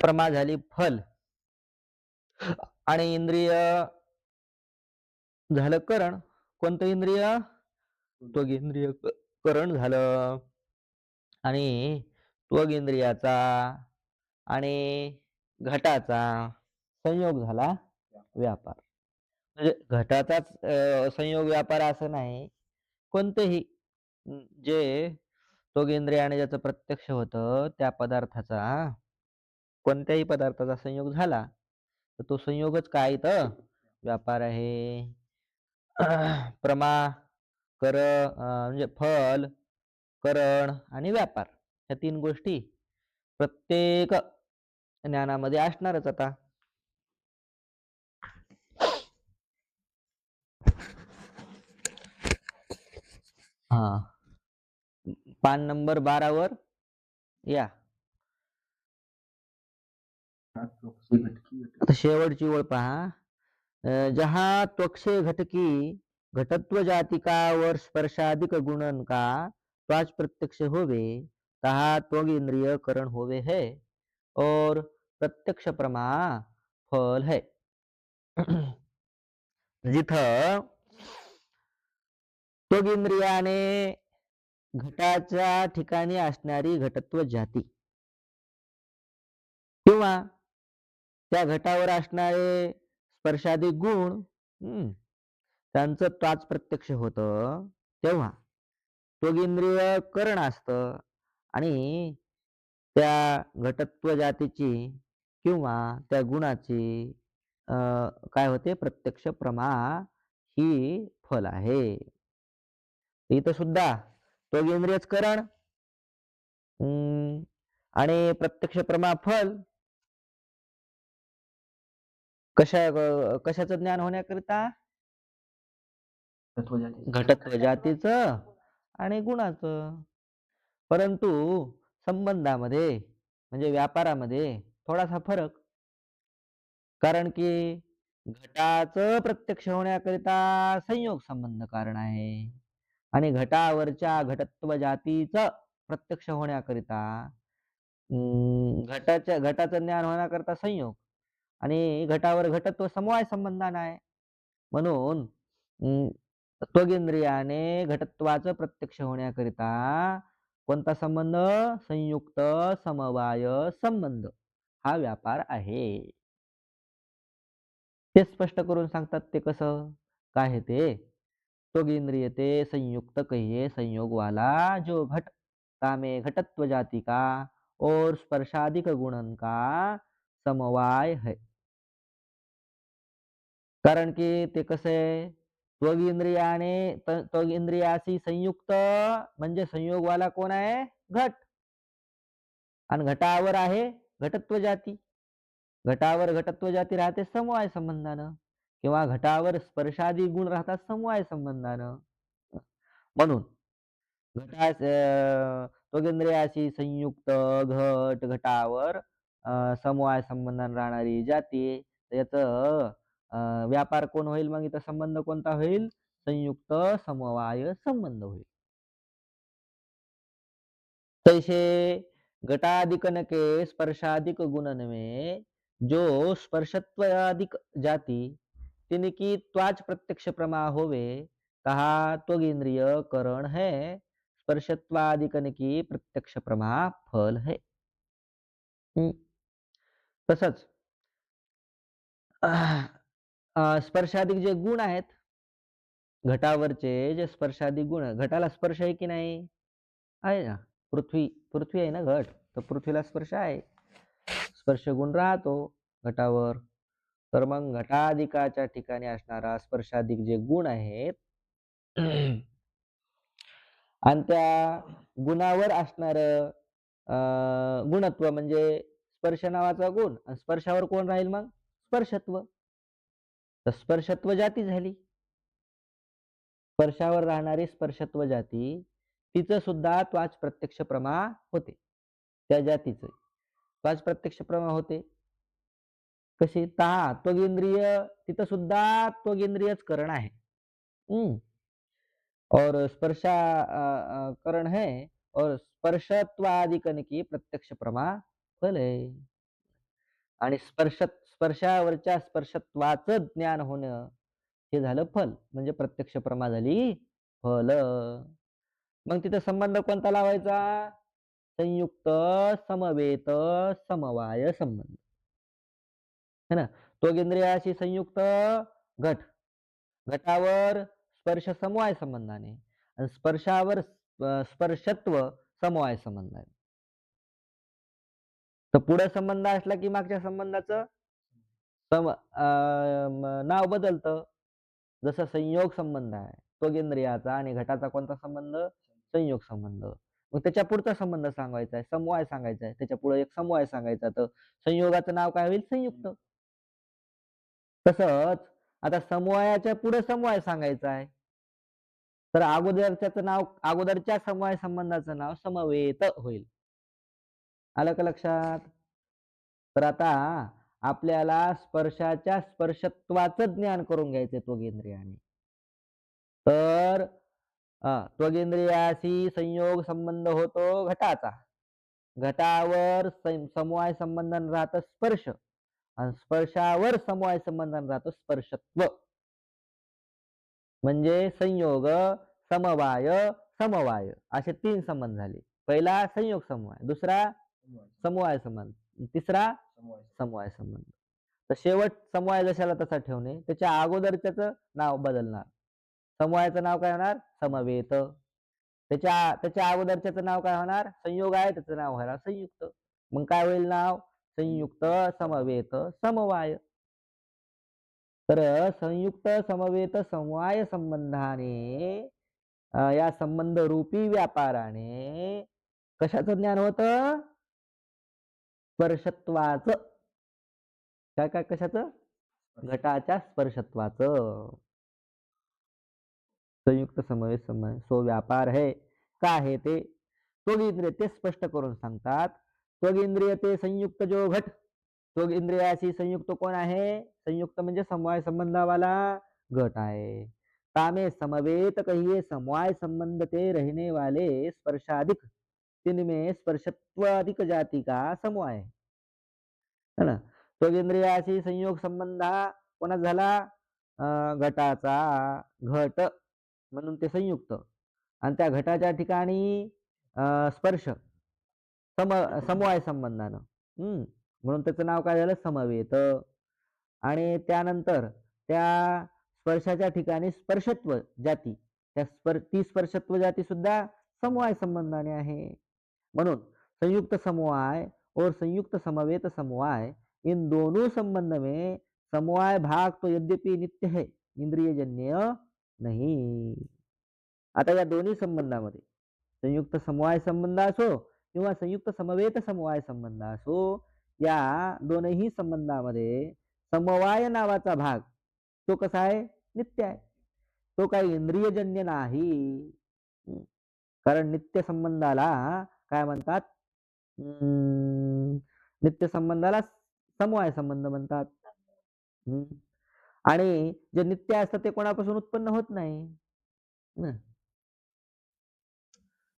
प्रमा झाली फल आणि इंद्रिय झालं करण. कोणतं इंद्रिय? त्वगिंद्रिय करण झालं. आणि त्वगिंद्रियाचा आणि घटाचा संयोग झाला व्यापार. म्हणजे घटाचाच संयोग व्यापार असं नाही. कोणतेही जे त्वगिंद्रियाने ज्याचं प्रत्यक्ष होतं त्या पदार्थाचा, कोणत्याही पदार्थाचा संयोग झाला तर तो संयोगच काय इथं व्यापार आहे. प्रमा म्हणजे फल, करण आणि व्यापार या तीन गोष्टी प्रत्येक ज्ञानामध्ये असणारच आता. हा, पान नंबर 12 वर या. आता शेवटची ओळ पहा. जहाँ त्वक्षे घटकी घटत्व जातिका और स्पर्शादिक गुणन का त्वाच प्रत्यक्ष होवे तहा त्वग इंद्रिय करण होवे है और प्रत्यक्ष प्रमा फल है. जिथं त्वग इंद्रियाने घटाच्या ठिकाणी असणारी घटत्व जाती किंवा त्या घटावर असणारे स्पर्शादी गुण त्यांचं त्वाच प्रत्यक्ष होतं तेव्हा त्वगिंद्रिय करण असतं आणि त्या घटत्व जातीची किंवा त्या गुणाची काय होते प्रत्यक्ष प्रमा ही फल आहे. इथं सुद्धा त्वगिंद्रियच करण आणि प्रत्यक्ष प्रमा फल कशाचं ज्ञान होण्याकरिता? घटत्व जातीचं आणि गुणाचं. परंतु संबंधामध्ये म्हणजे व्यापारामध्ये थोडासा फरक. कारण की घटाचं प्रत्यक्ष होण्याकरिता संयोग संबंध कारण आहे आणि घटावरच्या घटत्व जातीचं प्रत्यक्ष होण्याकरिता घटाचं ज्ञान होण्याकरिता संयोग आणि घटावर घटत्व समवाय संबंधाने आहे. म्हणून त्वगिंद्रियाने घटत्वाचं प्रत्यक्ष होण्याकरिता कोणता संबंध? संयुक्त समवाय संबंध हा व्यापार आहे. ते स्पष्ट करून सांगतात. ते कसं काय आहे ते? त्वगिंद्रिय ते संयुक्त कहिए संयोग वाला जो घट कामे घटत्व जाति का और स्पर्शादिक गुणन का समवाय है. कारण की ते कसं आहे, त्वगिंद्रियाशी संयुक्त म्हणजे संयोगवाला कोण आहे? घट. आणि घटावर आहे घटत्व जाती. घटावर घटत्व जाती राहते समवाय संबंधानं किंवा घटावर स्पर्शादी गुण राहतात समवाय संबंधानं. म्हणून त्वगिंद्रियाशी संयुक्त घट घटावर समवाय संबंधानं राहणारी जाती याचं व्यापार कोण होईल? मग इथं संबंध कोणता होईल? संयुक्त समवाय संबंध होईल. तैसे घटादिकनके स्पर्शादिक गुणन में जो स्पर्शत्वादिक जाति तिनकी त्वाच प्रत्यक्ष प्रमा होवे कहा त्वगिंद्रिय करण है. स्पर्शत्वादिकन की प्रत्यक्ष प्रमा फल है. तसंच स्पर्शादिक जे गुण आहेत घटावरचे जे स्पर्शादिक गुण, घटाला स्पर्श आहे की नाही? आहे ना. पृथ्वी आहे ना घट, तर पृथ्वीला स्पर्श आहे. स्पर्श गुण राहतो घटावर. तर मग घटाधिकाच्या ठिकाणी असणारा स्पर्शाधिक जे गुण आहेत आणि त्या गुणावर असणार गुणत्व म्हणजे स्पर्श नावाचा गुण आणि स्पर्शावर कोण राहील मग? स्पर्शत्व. तर स्पर्शत्व जाती झाली. स्पर्शावर राहणारी स्पर्शत्व जाती तिचं सुद्धा त्वाच प्रत्यक्ष प्रमा होते. त्या जातीचं त्वाच प्रत्यक्ष प्रमा होते. कशी? त्वगिंद्रिय तिथं सुद्धा त्वगिंद्रियच करण आहे. और स्पर्शा करण है और स्पर्शत्वादिकन की प्रत्यक्ष प्रमा फल है. आणि स्पर्शावरच्या स्पर्शत्वाचं ज्ञान होणं हे झालं फल. म्हणजे प्रत्यक्ष प्रमा झाली फल. मग तिथे संबंध कोणता लावायचा? संयुक्त, समवेत, समवाय संबंध. है ना? त्वगिंद्रियाशी संयुक्त घट. घटावर स्पर्श समवाय संबंधाने आणि स्पर्शावर स्पर्शत्व समवाय संबंधाने. तर पुढे संबंध असला की मागच्या संबंधाचं नाव बदलतं. जसं संयोग संबंध आहे त्वगिंद्रियाचा आणि घटाचा कोणता संबंध? संयोग संबंध. मग त्याच्या पुढचा संबंध सांगायचा आहे, समवाय सांगायचा आहे. त्याच्या पुढे एक समवाय सांगायचा, तर संयोगाचं नाव काय होईल? संयुक्त. तसंच आता समवायाच्या पुढे समवाय सांगायचा आहे, तर अगोदरच्या समवाय संबंधाचं नाव समवेत होईल. आलं का लक्षात? तर आता आपल्याला स्पर्शाच्या स्पर्शत्वाचं ज्ञान करून घ्यायचंय त्वगिंद्रियाने. तर त्वगिंद्रियाशी संयोग संबंध होतो घटाचा. घटावर समवाय संबंधन राहतं स्पर्श आणि स्पर्शावर समवाय संबंधन राहतं स्पर्शत्व. म्हणजे संयोग, समवाय, समवाय असे 3 संबंध झाले. पहिला संयोग समवाय, दुसरा समवाय संबंध, तिसरा समवाय संबंध. तर शेवट समवाय जशाला तसा ठेवणे, त्याच्या अगोदरच्याच नाव बदलणार. समवायाचं नाव काय होणार? समवेत. त्याच्या अगोदरच्याचं नाव काय होणार? संयोग आहे त्याचं नाव होणार संयुक्त. मग काय होईल नाव? संयुक्त, समवेत, समवाय. तर संयुक्त, समवेत, समवाय संबंधाने या संबंध रूपी व्यापाराने कशाचं ज्ञान होतं? स्पर्शत्वाचं. काय काय कशाचं? घटाच्या स्पर्शत्वाचं. संयुक्त समवेत संबंध सो व्यापार है. का आहे ते? त्वगिंद्रिय ते स्पष्ट करून सांगतात. त्वगिंद्रिय ते संयुक्त जो घट, त्वगिंद्रियाशी संयुक्त कोण आहे? संयुक्त म्हणजे समवाय संबंधावाला घट आहे. तामे समवेत कहिए समवाय संबंध ते रहने वाले स्पर्शाधिक, तिनमें स्पर्शत्व अधिक जाति का समवाय है ना. त्वगिंद्रियाशी संयोग संबंध हा कोणाचा झाला? घटाचा. घट म्हणून ते संयुक्त आणि त्या घटाच्या ठिकाणी स्पर्श समवाय संबंधानं म्हणून त्याचं नाव काय झालं? समवेत. आणि त्यानंतर त्या स्पर्शाच्या ठिकाणी स्पर्शत्व जाती, ती स्पर्शत्व जाती सुद्धा समवाय संबंधाने आहे. म्हणून संयुक्त समवाय और संयुक्त समवेत समवाय इन दोनों संबंध में समवाय भाग तो यद्यपि नित्य है, इंद्रियजन्य नहीं. आता या दोन्ही संबंधामध्ये संयुक्त समवाय संबंध असो किंवा संयुक्त समवेत समवाय संबंध असो, या दोनही संबंधामध्ये समवाय नावाचा भाग तो कसा आहे? नित्य आहे. तो काही इंद्रियजन्य नाही. कारण नित्य संबंधाला काय म्हणतात? नित्य संबंधाला समवाय संबंध म्हणतात. आणि जे नित्य असतं ते कोणापासून उत्पन्न होत नाही.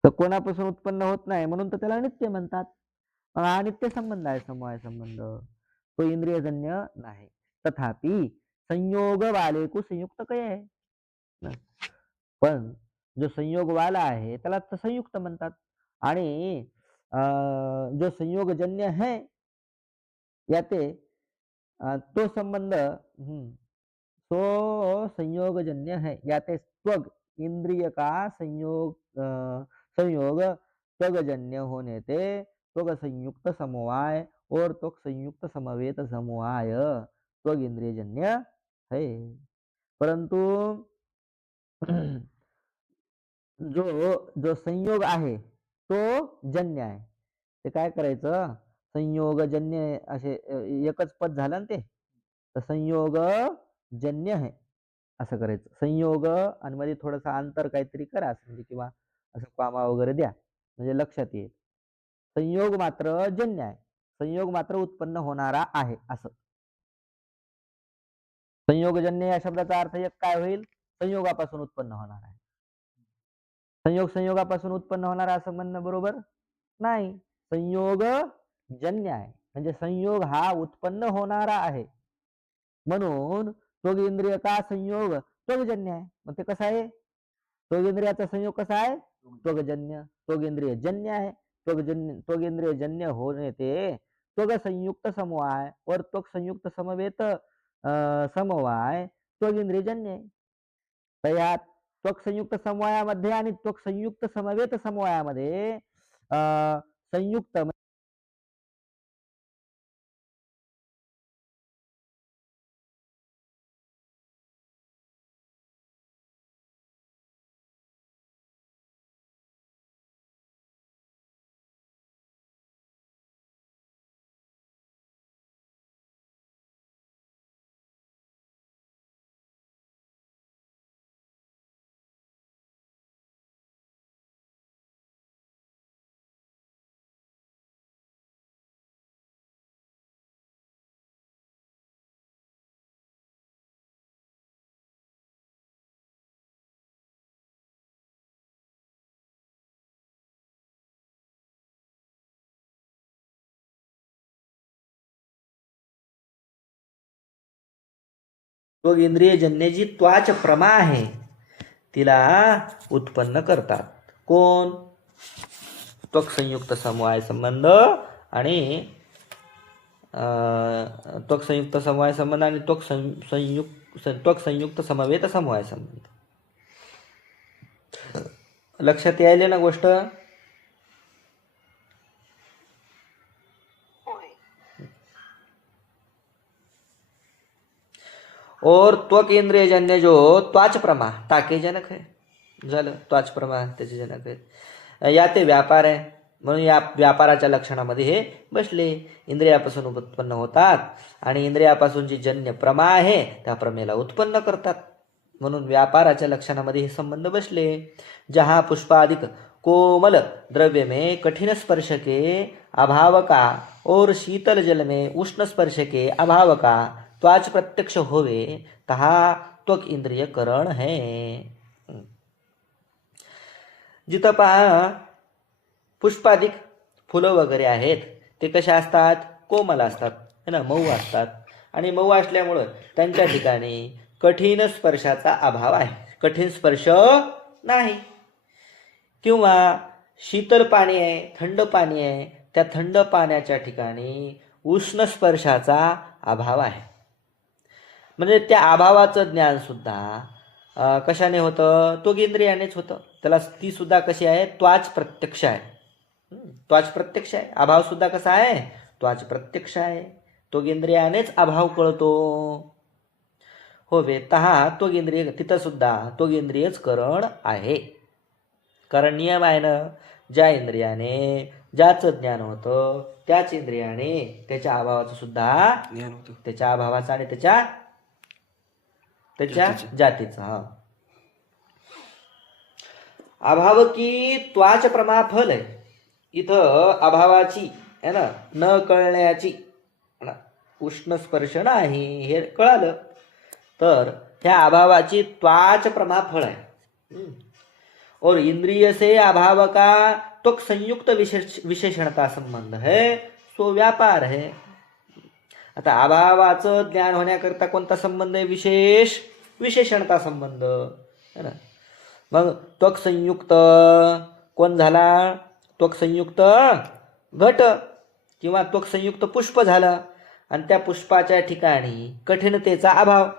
तर कोणापासून उत्पन्न होत नाही म्हणून तर त्याला नित्य म्हणतात. हा नित्य संबंध आहे समवाय संबंध. तो इंद्रियजन्य नाही. तथापि संयोग वाले को संयुक्त कहे. पण जो संयोग वाला आहे त्याला संयुक्त म्हणतात. आणि जो संयोगजन्य है याते तो संबंध तो संयोगजन्य है. याते त्वग इंद्रिय का संयोग त्वगजन्य होने ते त्वग संयुक्त समवाय और त्वग संयुक्त समवेत समवाय त्वग इंद्रियजन्य है. परंतु जो संयोग आहे तो जन्य आहे. ते काय करायचं? संयोगजन्य असे एकच पद झालं ना ते, तर संयोग जन्य आहे असं करायचं. संयोग आणि मध्ये थोडंसं अंतर काहीतरी करा म्हणजे किंवा असं कामा वगैरे द्या म्हणजे लक्षात येईल. संयोग मात्र जन्य आहे. संयोग मात्र उत्पन्न होणारा आहे असं. संयोगजन्य या शब्दाचा अर्थ एक काय होईल? संयोगापासून उत्पन्न होणार आहे. संयोग संयोगापासून उत्पन्न होणारा असं म्हणणं बरोबर नाही. संयोग जन्य आहे, म्हणजे संयोग हा उत्पन्न होणारा आहे. म्हणून त्वगिंद्रिय का संयोग त्वगजन्य आहे. मग ते कसं आहे? त्वगिंद्रियाचा संयोग कसा आहे? त्वगजन्य. त्वगिंद्रिय जन्य आहे. त्वगिंद्रिय जन्य होणे ते त्वग संयुक्त समवाय और त्वग संयुक्त समवेत समवाय त्वगिंद्रिय जन्य आहे. तर या त्वक संयुक्त समवायामध्ये आणि त्वक संयुक्त समवेत समवायामध्ये संयुक्त त्वगिंद्रिय जन्य जी त्वाच प्रमा आहे तिला उत्पन्न करतात. कोण? त्वक संयुक्त समवाय संबंध आणि त्वक संयुक्त समवाय संबंध आणि त्वक संयुक्त समवेत समवाय संबंध. लक्षात यायले ना गोष्ट? और त्वक इंद्रिय जन्य जो त्वाच प्रमा ताके जनक है. झालं, त्वाच प्रमा त्याचे जनक आहे. या ते व्यापार आहे, म्हणून या व्यापाराच्या लक्षणामध्ये हे बसले. इंद्रियापासून उत्पन्न होतात आणि इंद्रियापासून जी जन्य प्रमा आहे त्या प्रमेला उत्पन्न करतात. म्हणून व्यापाराच्या लक्षणामध्ये हे संबंध बसले. जहाँ पुष्पादिक कोमल द्रव्य में कठिन स्पर्श के अभाव का और शीतल जल में उष्ण स्पर्श के अभाव का त्वाच प्रत्यक्ष होवे तहा त्वक इंद्रिय करण है. जिथं पहा पुष्पादिक फुलं वगैरे आहेत ते कशा असतात? कोमल असतात, है ना, मऊ असतात. आणि मऊ असल्यामुळं त्यांच्या ठिकाणी कठीण स्पर्शाचा अभाव आहे, कठीण स्पर्श नाही. किंवा शीतल पाणी आहे, थंड पाणी आहे, त्या थंड पाण्याच्या ठिकाणी उष्ण स्पर्शाचा अभाव आहे. म्हणजे त्या अभावाचं ज्ञान सुद्धा कशाने होतं? त्वगिंद्रियानेच होतं. त्याला ती सुद्धा कशी आहे? त्वाच प्रत्यक्ष आहे. त्वाच प्रत्यक्ष आहे. अभाव सुद्धा कसा आहे? त्वाच प्रत्यक्ष आहे. त्वगिंद्रियानेच अभाव कळतो. होवे तहा त्वगिंद्रिय, तिथं सुद्धा त्वगिंद्रियच करण आहे. कारण नियम आहे ना, ज्या इंद्रियाने ज्याचं ज्ञान होतं त्याच इंद्रियाने त्याच्या अभावाचं सुद्धा ज्ञान होतं. त्याच्या अभावाचं आणि त्याच्या जातीचं. हा अभाव की त्वाच प्रमा फल आहे. इथं अभावाची आहे ना, न कळण्याची, उष्ण स्पर्श नाही हे कळालं तर ह्या अभावाची त्वाच प्रमा फळ आहे. और इंद्रिय से अभाव का त्वक संयुक्त विशेषणता संबंध है, सो व्यापार है. आता अभावाचं ज्ञान होण्याकरता कोणता संबंध आहे? विशेषणता संबंध है ना. मग त्वक संयुक्त कोण झाला? त्वक संयुक्त घट किंवा त्वक संयुक्त पुष्प झालं आणि त्या पुष्पाच्या ठिकाणी कठीणतेचा अभाव.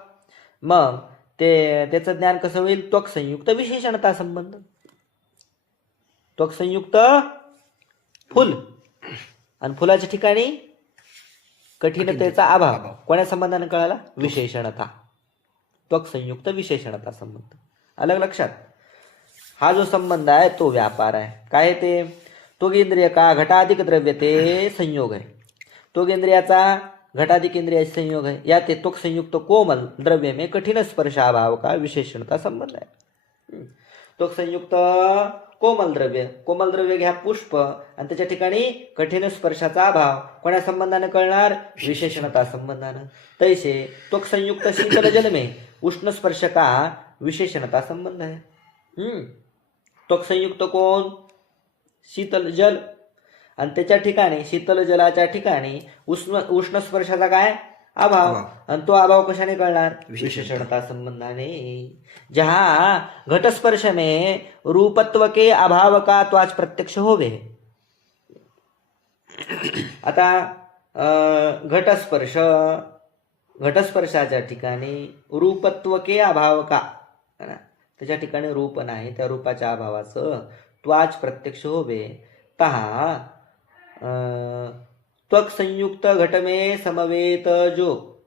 मग त्याचं ज्ञान कसं होईल? त्वक संयुक्त विशेषणता संबंध. त्वक संयुक्त फुल आणि फुलाच्या ठिकाणी कठीणतेचा अभाव कोण्या संबंधाने कळाला? विशेषणता. त्वक संयुक्त विशेषणता संबंध. अलग लक्षात? हा जो संबंध आहे तो व्यापार आहे. काय ते? त्वगिंद्रिय का घटाधिक द्रव्य ते संयोग आहे. त्वगिंद्रियाचा घटाधिक इंद्रिय संयोग है. या ते त्वक संयुक्त कोमल द्रव्य में कठिन स्पर्शाभाव का विशेषणता संबंध आहे. त्वक संयुक्त कोमल द्रव्य घ्या पुष्प आणि त्याच्या ठिकाणी कठीण स्पर्शाचा अभाव कोण्या संबंधाने कळणार? विशेषणता संबंधानं. तैसे त्वक संयुक्त शीतल जल में उष्ण स्पर्श का विशेषणता संबंध है. त्वक संयुक्त कोण? शीतल जल आणि त्याच्या ठिकाणी शीतल जलाच्या ठिकाणी उष्ण स्पर्शाचा काय अभाव, आणि तो अभाव कशाने कळणार विशेषणता संबंधाने। जहां घट स्पर्श में रूपत्व के अभाव का त्वाच प्रत्यक्ष होवे। आता घटस्पर्शाच्या ठिकाणी रूपत्व के अभाव का, त्याच्या ठिकाणी रूप नाही, त्या रूपाच्या अभावाचं त्वाच प्रत्यक्ष होवे। तहा त्वक संयुक्त घट में समवेत जो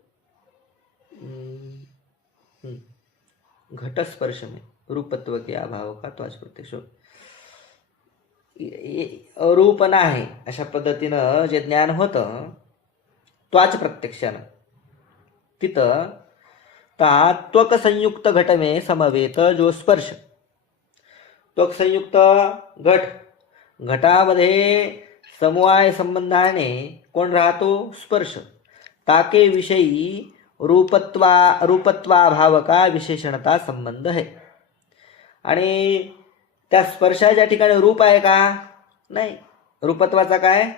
घटस्पर्श में रूपत्व के अभाव का त्वाच प्रत्यक्ष होवे। रूप नाही अशा पद्धतीनं जे ज्ञान होतं त्वाच प्रत्यक्षानं, तिथं त्वक संयुक्त घट में समवेत जो स्पर्श, त्वक संयुक्त घटामध्ये समवाय संबंधाने कोण राहतो स्पर्श, ताके विषयी रूपत्वाभाव का विशेषणता संबंध है। आणि त्या स्पर्शाच्या ठिकाणी रूप आहे का नाही, रूपत्वाचा काय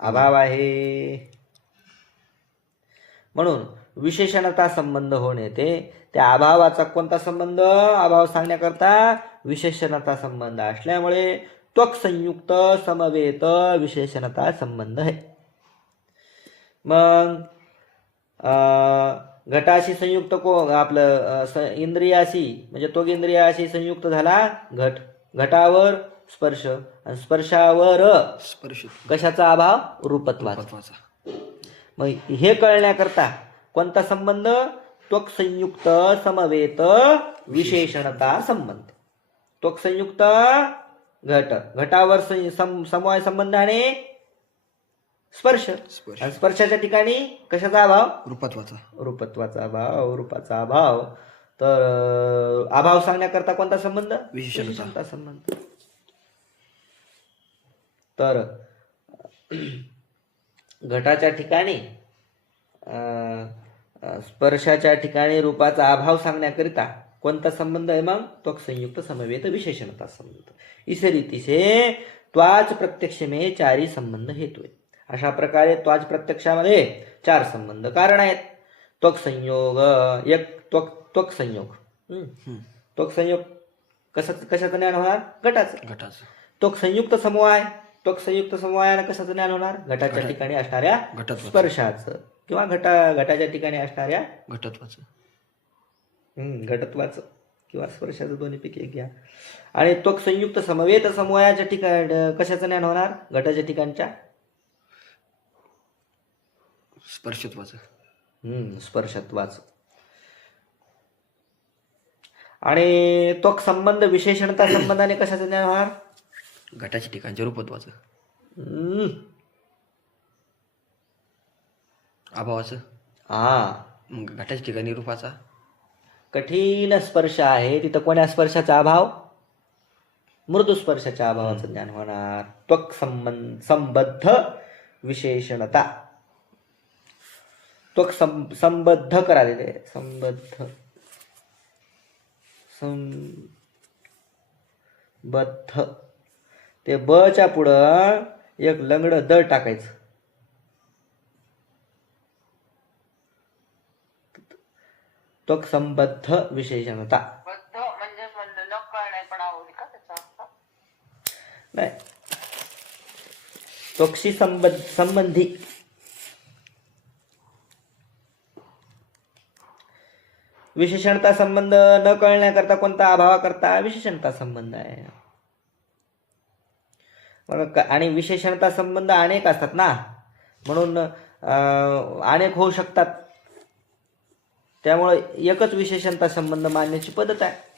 अभाव आहे, म्हणून विशेषणता संबंध होणे त्या अभावाचा कोणता संबंध, अभाव सांगण्याकरता विशेषणता संबंध असल्यामुळे त्वक संयुक्त समवेत विशेषणता संबंध आहे। मग घटाशी संयुक्त आपलं इंद्रियाशी म्हणजे त्वक इंद्रियाशी संयुक्त झाला घट, घटावर स्पर्श आणि स्पर्शावर स्पर्श कशाचा अभाव रूपत्वाचा। मग हे कळण्याकरता कोणता संबंध त्वक संयुक्त समवेत विशेषणता संबंध। त्वक संयुक्त घटावर समवाय संबंधाने स्पर्श, आणि स्पर्शाच्या ठिकाणी कशाचा अभाव रूपत्वाचा अभाव, रूपाचा अभाव। तर अभाव सांगण्याकरता कोणता संबंध विशेषणता संबंध। तर घटाच्या ठिकाणी स्पर्शाच्या ठिकाणी रूपाचा अभाव सांगण्याकरिता कोणता संबंध आहे मग त्वक संयुक्त समवेत विशेषणता संबंध। इस रीति से त्वाच प्रत्यक्ष में चारी संबंध हेतु है। अशा प्रकारे त्वाच प्रत्यक्षामध्ये चार संबंध कारण आहेत। त्वक संयोग एक त्वक संयोग त्वक संयोग कशाचं ज्ञान होणार घटाचं। त्वक संयुक्त समवाय, त्वक संयुक्त समवायानं कशाचं ज्ञान होणार घटाच्या ठिकाणी असणाऱ्या स्पर्शाचं किंवा घटाच्या ठिकाणी असणाऱ्या घटत्वाचं किंवा स्पर्शाचं, दोन्हीपैकी एक घ्या। आणि त्वक संयुक्त समवेत समवायाच्या ठिकाणी कशाचं ज्ञान होणार घटाच्या ठिकाणच्या स्पर्शत्वाचं। आणि त्वक संबंध विशेषणता संबंधाने कशाचं ज्ञान होणार घटाच्या ठिकाणच्या रूपत्वाचं अभावाचं। घटाच्या ठिकाणी रूपाचा कठीण स्पर्श आहे तिथं कोण्या स्पर्शाचा अभाव मृदू स्पर्शाच्या अभावाचं ज्ञान होणार। त्वक संबद्ध विशेषणता, त्वक संबद्ध करालेले संबद्ध ते बच्या पुढं एक लंगड द टाकायचं, त्वक संबद्ध विशेषणता नाही, त्वकशी संबंधी विशेषणता संबंध न कळण्याकरता कोणता अभावाकरता विशेषणता संबंध आहे। आणि विशेषणता संबंध अनेक असतात ना, म्हणून अनेक होऊ शकतात, त्यामुळे एकच विशेषणता संबंध मानण्याची पद्धत आहे।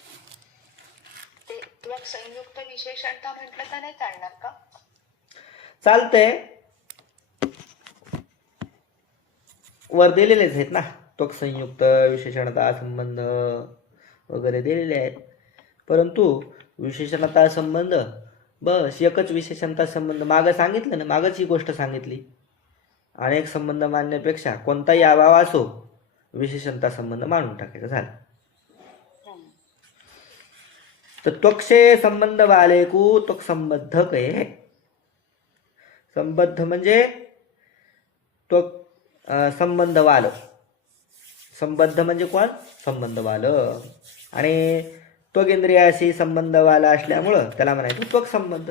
संयुक्त विशेषणता म्हटलं तर नाही चालणार का? चालतंय, वर दिलेलेच आहेत ना त्वक संयुक्त विशेषणता संबंध वगैरे दिलेले आहेत, परंतु विशेषणता संबंध बस एकच विशेषणता संबंध मागं सांगितलं ना, मागच ही गोष्ट सांगितली। अनेक संबंध मानण्यापेक्षा कोणताही अभाव असो विशेषणता संबंध मानून टाकायचा झाला। तो त्वक से संबंध वाले को त्वक संबद्ध कहे है। संबद्ध म्हणजे तो संबंधवाल. संबद्ध म्हणजे कोण? संबंधवाल. आणि त्वगिंद्रियाशी संबंधवाला असल्यामुळं त्याला म्हणायचं त्वक संबंध.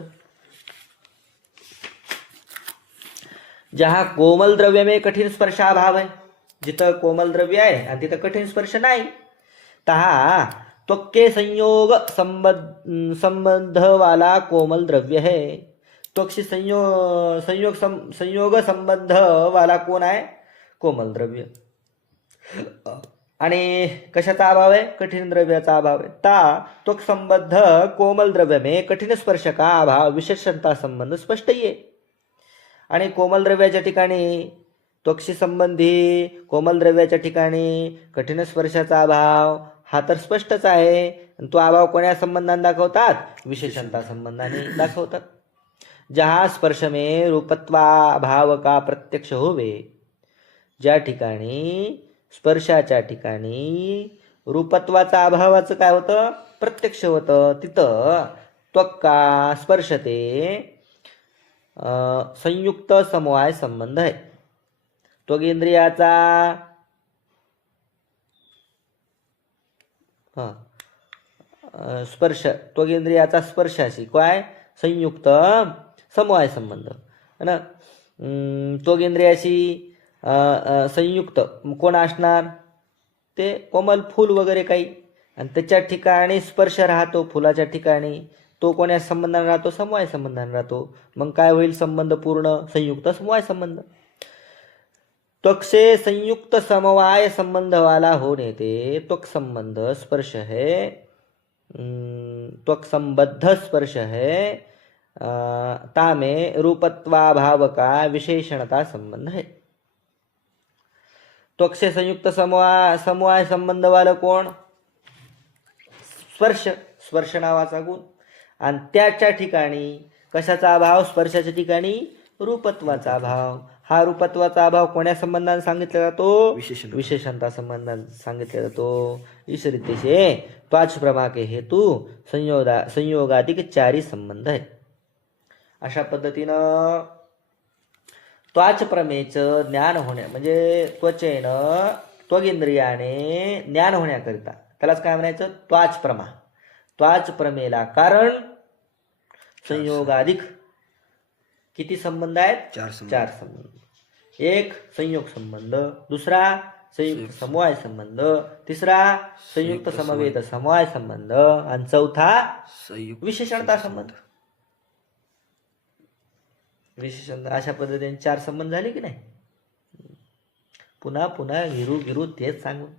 जहा कोमल द्रव्य में कठीण स्पर्शाभाव आहे, जिथं कोमल द्रव्य आहे आणि तिथं कठीण स्पर्श नाही, तहा त्वक के संयोग संबंध वाला कोमल द्रव्य है. त्वकशी संयोग संबंध वाला कोण आहे? कोमल द्रव्य. आणि कशाचा अभाव आहे? कठीण द्रव्याचा अभाव आहे. ता त्वक संबद्ध कोमल द्रव्य में कठीण स्पर्श का अभाव विशेषणता संबंध स्पष्ट आहे. आणि कोमल द्रव्याच्या ठिकाणी त्वकशी संबंधी कोमल द्रव्याच्या ठिकाणी कठीण स्पर्शाचा अभाव हा तर स्पष्टच आहे. तो अभाव कोण्या संबंधाने दाखवतात? विशेषणता संबंधाने दाखवतात. जहा स्पर्श में रूपत्वा भाव का प्रत्यक्ष होवे, ज्या ठिकाणी स्पर्शाच्या ठिकाणी रूपत्वाचा अभावाचं काय होतं? प्रत्यक्ष होतं. तिथं त्वक का स्पर्शते संयुक्त समवाय संबंध आहे. त्वगेंद्रियाचा स्पर्श, त्वगेंद्रियाचा स्पर्शाशी काय? संयुक्त समवाय संबंध है ना. त्वगेंद्रियाशी संयुक्त कोण असणार? ते कोमल फूल वगैरे काही, आणि त्याच्या ठिकाणी स्पर्श राहतो फुलाच्या ठिकाणी, तो कोण्या संबंधाने राहतो? समवाय संबंधाने राहतो. मग काय होईल? संबंध पूर्ण संयुक्त समवाय संबंध. त्वक से संयुक्त समवाय संबंध वाला होने ते त्वक संबंध स्पर्श है, त्वक संबद्ध स्पर्श है, तामे रूपत्वाभाव का विशेषणता संबंध है. त्वक से संयुक्त समवाय संबंध वाला कोण? स्पर्श, स्पर्श नावाचा गुण. आणि त्याच्या ठिकाणी कशाचा अभाव? स्पर्शाच्या ठिकाणी रूपत्वाचा अभाव. हा रूपत्वाचा अभाव कोण्या संबंधाने सांगितला जातो? विशेषणता संबंधाने सांगितला जातो. इस रीति से त्वाच प्रमा के हेतु संयोगाधिक चारी संबंध आहे. अशा पद्धतीनं त्वाच प्रमेचं ज्ञान होण्या म्हणजे त्वचेनं त्वगिंद्रियाने ज्ञान होण्याकरिता त्यालाच काय म्हणायचं? त्वाच प्रमा. त्वाच प्रमेला कारण संयोगाधिक किती संबंध आहेत? चार संबंध. एक संयोग संबंध, दुसरा संयुक्त समवाय संबंध, तिसरा संयुक्त समवेत समवाय संबंध, आणि चौथा विशेषणता संबंध. विशेषण अशा पद्धतीने चार संबंध झाले की नाही? पुन्हा पुन्हा गिरू तेच सांगून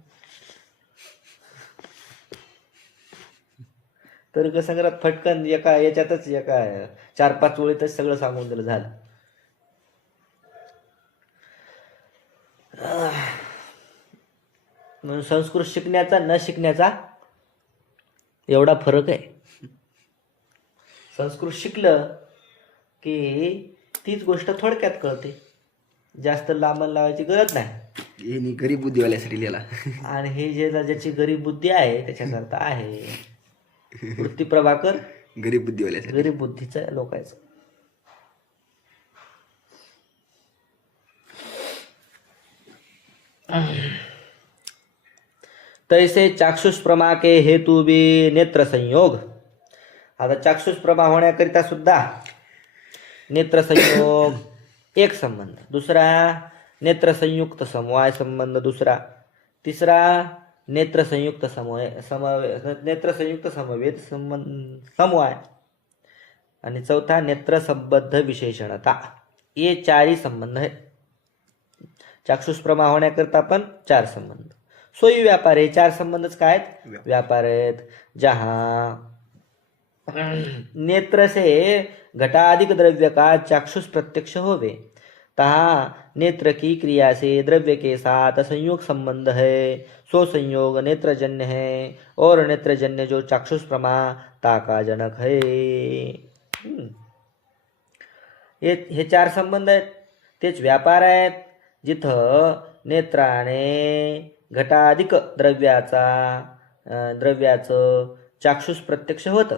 तर्कसंग्रहात फटकन एका याच्यातच एका 4-5 ओळीतच सगळं सांगून दिलं झालं. म्हणून संस्कृत शिकण्याचा न शिकण्याचा एवढा फरक आहे. संस्कृत शिकलं की तीच गोष्ट थोडक्यात कळते, जास्त लांबण लावायची गरज नाही. हे गरीब बुद्धिवाल्यासाठी लिहिला. आणि हे ज्याची गरीब बुद्धी आहे त्याच्याकरता आहे. वृत्ती प्रभाकर गरीब बुद्धिवाल्यासाठी, गरीब बुद्धीचा लोकांचं. तैसे चाक्षुष प्रमा के हेतु भी नेत्र संयोग. आता चाक्षुष प्रमा होण्याकरिता सुद्धा नेत्र संयोग एक संबंध, दुसरा नेत्र संयुक्त समवाय संबंध, दुसरा, तिसरा नेत्र संयुक्त नेत्र संयुक्त समवेत समवाय, आणि चौथा नेत्र संबद्ध विशेषणता. ये चारही संबंध आहेत. चाक्षुष प्रमा होण्याकरता पण 4 संबंध. सोयी व्यापार हे 4 संबंधच काय आहेत? व्यापार आहेत. जहाँ नेत्र से घटाधिक द्रव्य का चाक्षुष प्रत्यक्ष होवे, तहाँ नेत्र की क्रिया से द्रव्य के साथ संयोग संबंध है. सो संयोग नेत्रजन्य है, और नेत्रजन्य जो चाक्षुष प्रमा ताका जनक है. हे 4 संबंध आहेत, तेच व्यापार आहेत. जिथं नेत्राने घटाधिक द्रव्याचं चाक्षुष प्रत्यक्ष होतं.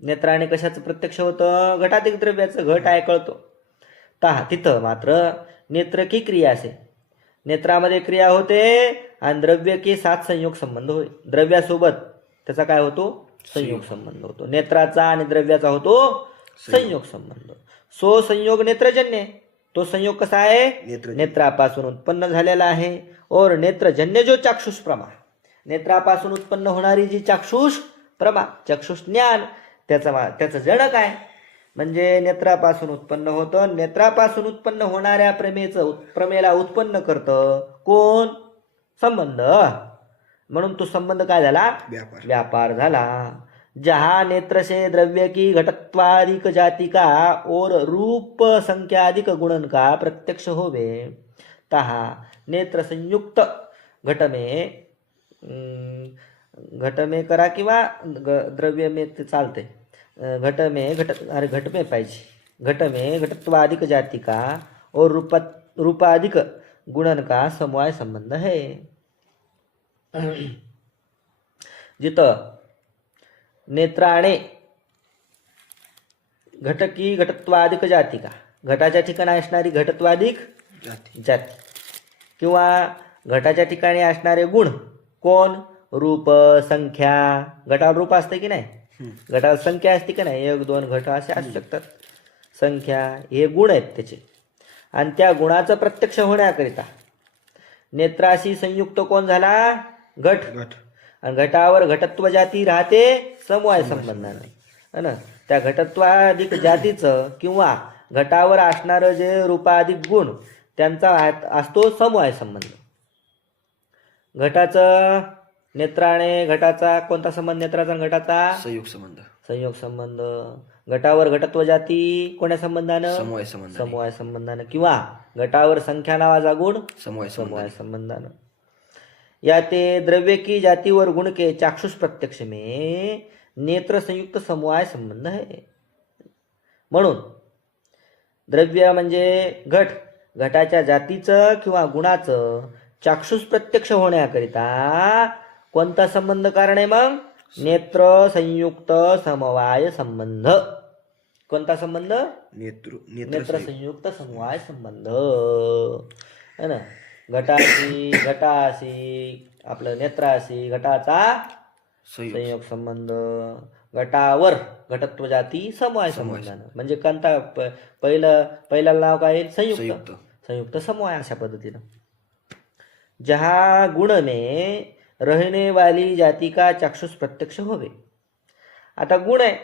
नेत्राने कशाचं प्रत्यक्ष होतं? घटाधिक द्रव्याचं. घट आहे कळतो. तिथं मात्र नेत्र की क्रिया असे, नेत्रामध्ये क्रिया होते आणि द्रव्य की साथ संयोग संबंध होय. द्रव्यासोबत त्याचा काय होतो? संयोग संबंध होतो. नेत्राचा आणि द्रव्याचा होतो संयोग संबंध. सो संयोग नेत्रजन्य. तो संयोग कसा आहे? नेत्रापासून उत्पन्न झालेला आहे. और नेत्रजन्य जो चाक्षुष प्रमा, नेत्रापासून उत्पन्न होणारी जी चाक्षुष प्रमा, चक्षुष ज्ञान, त्याचं जनक आहे. म्हणजे नेत्रापासून उत्पन्न होतं. नेत्रापासून उत्पन्न होणाऱ्या प्रमेला उत्पन्न करतं कोण? संबंध. म्हणून तो संबंध काय झाला? व्यापार झाला. जहा नेत्र से द्रव्य की घटत्वादिक जाति का और रूप संख्यादिक गुणन का प्रत्यक्ष होवे, तहा नेत्र संयुक्त घट में करा किंवा द्रव्य में ते चालते. घट में पाहिजे. घट में घटत्वादिक जाति का और रूपादिक गुणन का समवाय संबंध है. जिथं नेत्राणे घटकी घटत्वादिक जाती का, घटाच्या ठिकाणी असणारी घटत्वादिक जाती किंवा घटाच्या ठिकाणी असणारे गुण कोण? रूप संख्या. घटावर रूप असते की नाही? घटावर संख्या असते की नाही? 1 2 घट असे असू शकतात. संख्या हे गुण आहेत त्याचे. आणि त्या गुणाचं प्रत्यक्ष होण्याकरिता नेत्राशी संयुक्त कोण झाला? घट. आणि घटावर घटत्व जाती राहते समवाय संबंधाने, है ना. त्या घटत्वाधिक जातीचं किंवा घटावर असणारं जे रूपाधिक गुण त्यांचा असतो समवाय संबंध. घटाचं नेत्राने घटाचा कोणता संबंध? नेत्राचा घटाचा संयोग संबंध. घटावर घटत्व जाती कोण्या संबंधानं? समवाय संबंधानं. किंवा घटावर संख्या नावाचा गुण समवाय संबंधानं. या ते द्रव्य की जातीवर गुण के चाक्षुष प्रत्यक्ष में नेत्र संयुक्त समवाय संबंध है. म्हणून द्रव्य म्हणजे घट, घटाच्या जातीचं किंवा गुणाचं चाक्षुष प्रत्यक्ष होण्याकरिता कोणता संबंध कारण आहे मग? नेत्र संयुक्त समवाय संबंध. कोणता संबंध? नेत्र संयुक्त समवाय संबंध, है ना. घटाशी आपलं नेत्राशी घटाचा संयोग संबंध. घटावर घटत्व जाती समवाय संबंधानं. म्हणजे कोणता पहिला नाव काय येईल? संयुक्त समवाय. अशा पद्धतीनं जहा गुण में रहने वाली जाती का चाक्षुष प्रत्यक्ष होवे. आता गुण आहे,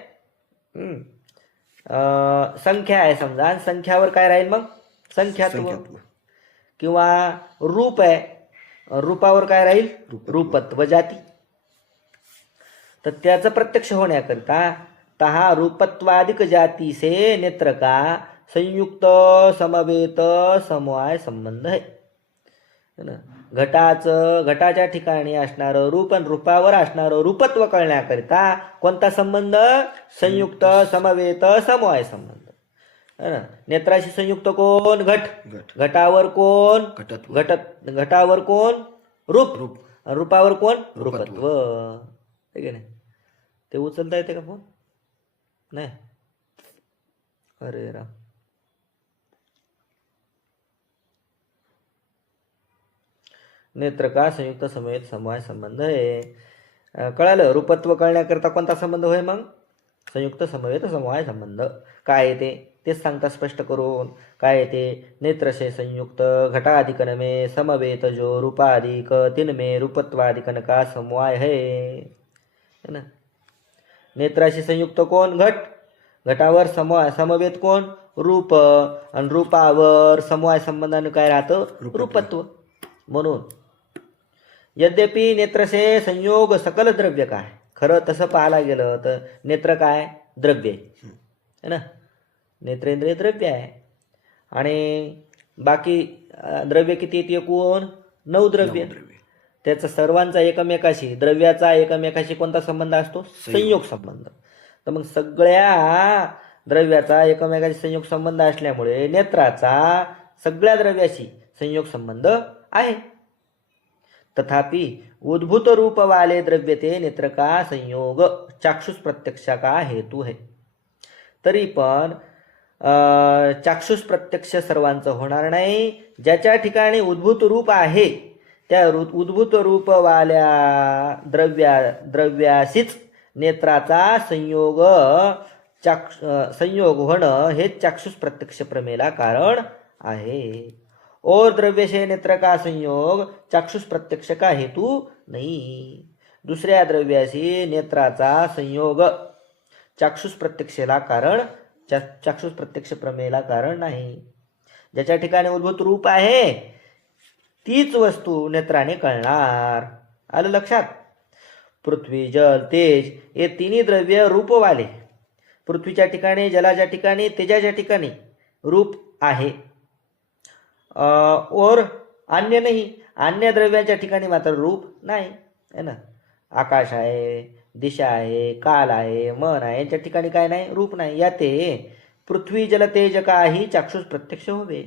संख्या आहे समजा. संख्यावर काय राहील मग? संख्यात्व. किंवा रूप आहे, रूपावर काय राहील? रूपत्व जाती. तर त्याचं प्रत्यक्ष होण्याकरिता तहा रूपत्वादिक जाती से नेत्र का संयुक्त समवेत समवाय संबंध है. घटाच्या ठिकाणी असणारं रूप आणि रूपावर असणारं रूपत्व कळण्याकरिता कोणता संबंध? संयुक्त समवेत समवाय संबंध. नेत्राशी संयुक्त कोण? घट. घटावर कोण? घटावर कोण? रूप. रूपावर कोण? रूपत्व. ठीक आहे ना. ते उचलता येते का फोन? नाही. अरे राम. नेत्र का संयुक्त समवेत समवाय संबंध आहे. कळालं? रूपत्व कळण्याकरता कोणता संबंध होय मग? संयुक्त समवेत समवाय संबंध. काय आहे तेच सांगता स्पष्ट करून. काय आहे ते? नेत्रसे संयुक्त घटाधिकन में समवेत जो रूपाधिक तिनमे रूपत्वाधिकन का समवाय है ना. नेत्राशी संयुक्त कोण? घट. घटावर समवेत कोण? रूप. आणि रूपावर समवाय संबंधाने काय राहतं? रूपत्व. म्हणून यद्यपि नेत्रसे संयोग सकल द्रव्य काय, खरं तसं पाहायला गेलं तर नेत्र काय? द्रव्य आहे ना. नेत्रेंद्रिय द्रव्य आहे. आणि बाकी द्रव्य किती येते? कोण? 9 द्रव्य. त्याचा सर्वांचा एकमेकाशी, द्रव्याचा एकमेकाशी कोणता संबंध असतो? संयोग संबंध. तर मग सगळ्या द्रव्याचा एकमेकाशी संयोग संबंध असल्यामुळे नेत्राचा सगळ्या द्रव्याशी संयोग संबंध आहे. तथापि उद्भूत रूप वाले द्रव्य ते नेत्र का संयोग चाक्षुष प्रत्यक्षा का हेतू है. तरी पण चाक्षुष प्रत्यक्ष सर्वांचं होणार नाही. ज्याच्या ठिकाणी उद्भूत रूप आहे त्या उद्भूत रूपवाल्या द्रव्याशीच नेत्राचा संयोग होणं हे चाक्षुष प्रत्यक्ष प्रमेला कारण आहे. और द्रव्य से नेत्र का संयोग चाक्षुष प्रत्यक्ष का हेतू नाही. दुसऱ्या द्रव्याशी नेत्राचा संयोग चाक्षुष प्रत्यक्षला कारण चाक्षुष प्रत्यक्ष प्रमेला कारण नाही. ज्याच्या ठिकाणी उद्भूत रूप आहे तीच वस्तू नेत्राने कळणार. आलं लक्षात. पृथ्वी जल तेज हे तिन्ही द्रव्य रूपवाले. पृथ्वीच्या ठिकाणी जलाच्या ठिकाणी तेजाच्या ठिकाणी रूप आहे और अन्य नाही. अन्य द्रव्याच्या ठिकाणी मात्र रूप नाही है ना. आकाश आहे, दिशा आहे, काल आहे, मन आहे, यांच्या ठिकाणी काय नाही, रूप नाही. या ते पृथ्वी जल तेज काही चाक्षुष प्रत्यक्ष होवे.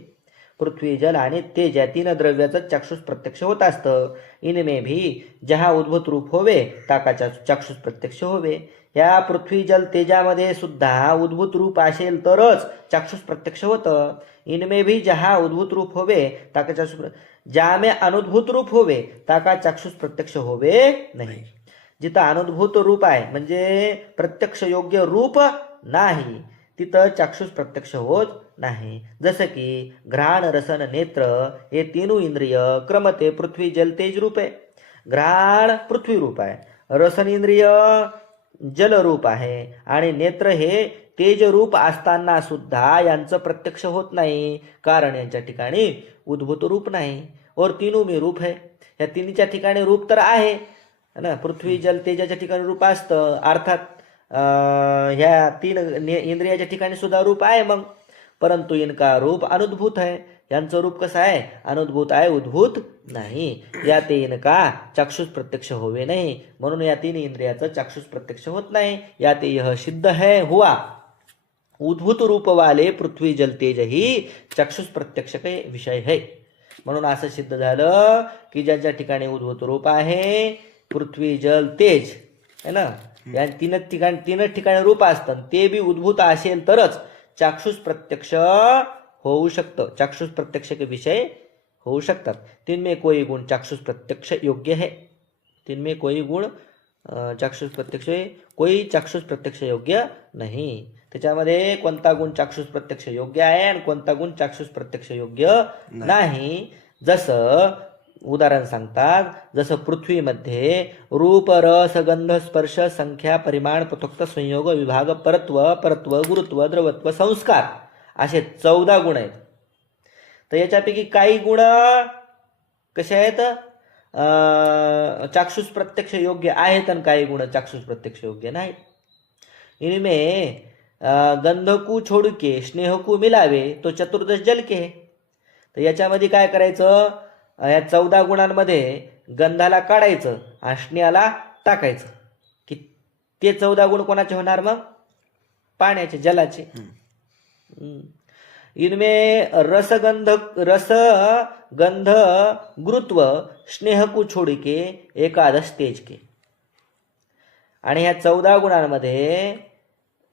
पृथ्वी जल आणि तेज या तीन द्रव्याचं चाक्षुष प्रत्यक्ष होत असतं. इनमे भी जहा उद्भूत रूप होवे ताका चाक्षुष प्रत्यक्ष होवे. या पृथ्वी जल तेजामध्ये सुद्धा उद्भूत रूप असेल तरच चाक्षुष प्रत्यक्ष होतं. इनमे भी जहा उद्भूत रूप होवे ताका चाक्षुष ज्यामे अनुद्भूत रूप होवे ताका चाक्षुष प्रत्यक्ष होवे नाही. जिथं अनुद्भूत रूप आहे म्हणजे प्रत्यक्ष योग्य रूप नाही तिथं चाक्षुष प्रत्यक्ष होत नाही. जसं की घ्राण रसन नेत्र हे तीनू इंद्रिय क्रमते पृथ्वी जल तेज रूप आहे. घ्राण पृथ्वी रूप आहे, रसन इंद्रिय जल रूप आहे आणि नेत्र हे तेज रूप असताना सुद्धा यांचं प्रत्यक्ष होत नाही कारण यांच्या ठिकाणी उद्भूत रूप नाही. और तीनू में रूप है. या तिन्हीच्या ठिकाणी रूप तर आहे ना. पृथ्वी जल तेजाच्या ठिकाणी रूप असतं अर्थात ह्या तीन इंद्रियाच्या ठिकाणी सुद्धा रूप आहे मग. परंतु इनका रूप अनुद्भूत आहे. यांचं रूप कसं आहे, अनुद्भूत आहे, उद्भूत नाही. या ते इनका चाक्षुष प्रत्यक्ष होवे नाही. म्हणून या तीन इंद्रियाचं चाक्षुष प्रत्यक्ष होत नाही. या ते यह सिद्ध है हुआ उद्भूत रूप वाले पृथ्वी जल तेज ही चाक्षुष प्रत्यक्ष के विषय है. म्हणून असं सिद्ध झालं की ज्यांच्या ठिकाणी उद्भूत रूप आहे पृथ्वी जल तेज है ना, या तीनच ठिकाणी रूप असतं ते बी उद्भूत असेल तरच चाक्षुष प्रत्यक्ष होऊ शकतं. चाक्षुष प्रत्यक्ष के विषय होऊ शकतात. तिनमें कोई गुण चाक्षुष प्रत्यक्ष योग्य है. तिनमें कोई गुण चाक्षुष प्रत्यक्ष कोई चाक्षुष प्रत्यक्ष योग्य नाही. त्याच्यामध्ये कोणता गुण चाक्षुष प्रत्यक्ष योग्य आहे आणि कोणता गुण चाक्षुष प्रत्यक्ष योग्य नाही. जसं उदाहरण सांगतात, जसं पृथ्वीमध्ये रूप रस गंध स्पर्श संख्या परिमाण पृथक्त्व संयोग विभाग परत्व गुरुत्व द्रवत्व संस्कार असे 14 गुण आहेत. तर याच्यापैकी काही गुण कसे आहेत चाक्षुष प्रत्यक्ष योग्य आहेत आणि काही गुण चाक्षुष प्रत्यक्ष योग्य नाही. इनमें गंध को छोड़ के स्नेह को मिलावे तो चतुर्दश जल के. तर याच्यामध्ये काय करायचं, या 14 गुणांमध्ये गंधाला काढायचं आणि स्नेहाला टाकायचं की ते 14 गुण कोणाचे होणार मग, पाण्याचे जलाचे. इनमें रस गंध गुरुत्व स्नेह को छोड़ के एकादश तेज के. आणि ह्या 14 गुणांमध्ये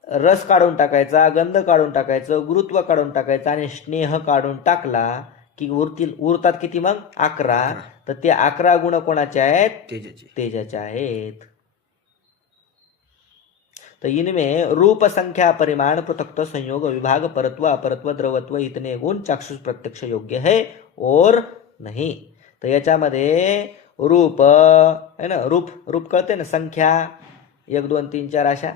रस काढून टाकायचा, गंध काढून टाकायचं, गुरुत्व काढून टाकायचं आणि स्नेह काढून टाकला की उरतात किती मग 11. तर ते 11 गुण कोणाचे आहेत, तेजाचे आहेत. तो इनमें रूप संख्या परिमाण पृथक्त्व संयोग विभाग परत्व अपरत्व द्रवत्व इतने गुण चाक्षुष प्रत्यक्ष योग्य है और नहीं. तर याच्यामध्ये रूप है ना, रूप कळते ना, संख्या 1 2 3 4 अशा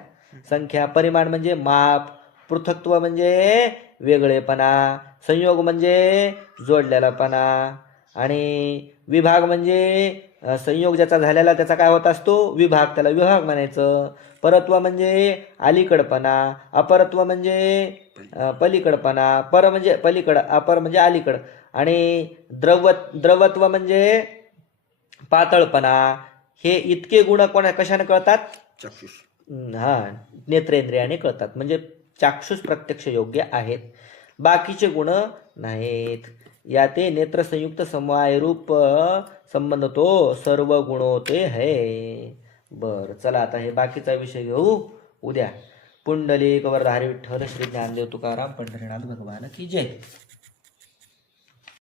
संख्या. परिमाण म्हणजे माप, पृथक्त्व म्हणजे वेगळेपणा, संयोग म्हणजे जोडलेलापणा आणि विभाग म्हणजे संयोग ज्याचा झालेला त्याचा काय होत असतो विभाग, त्याला विभाग म्हणायचं. परत्व म्हणजे अलीकडपणा, अपरत्व म्हणजे पलीकडपणा, पर म्हणजे पलीकड, अपर म्हणजे अलीकड आणि द्रवत्व म्हणजे पातळपणा. हे इतके गुण कशाने कळतात, चाक्षुष नेत्रेंद्रियाने कळतात. म्हणजे चाक्षुष प्रत्यक्ष योग्य आहेत, बाकीचे गुण नाहीत. या ते नेत्र संयुक्त समवाय रूप संबंध तो सर्व गुणोते है. बर चला आता हे बाकीचा विषय घेऊ उद्या. पुंडलिक वरधारी विठ्ठल श्री ज्ञानदेव तुकाराम पंढरीनाथ भगवान की जय.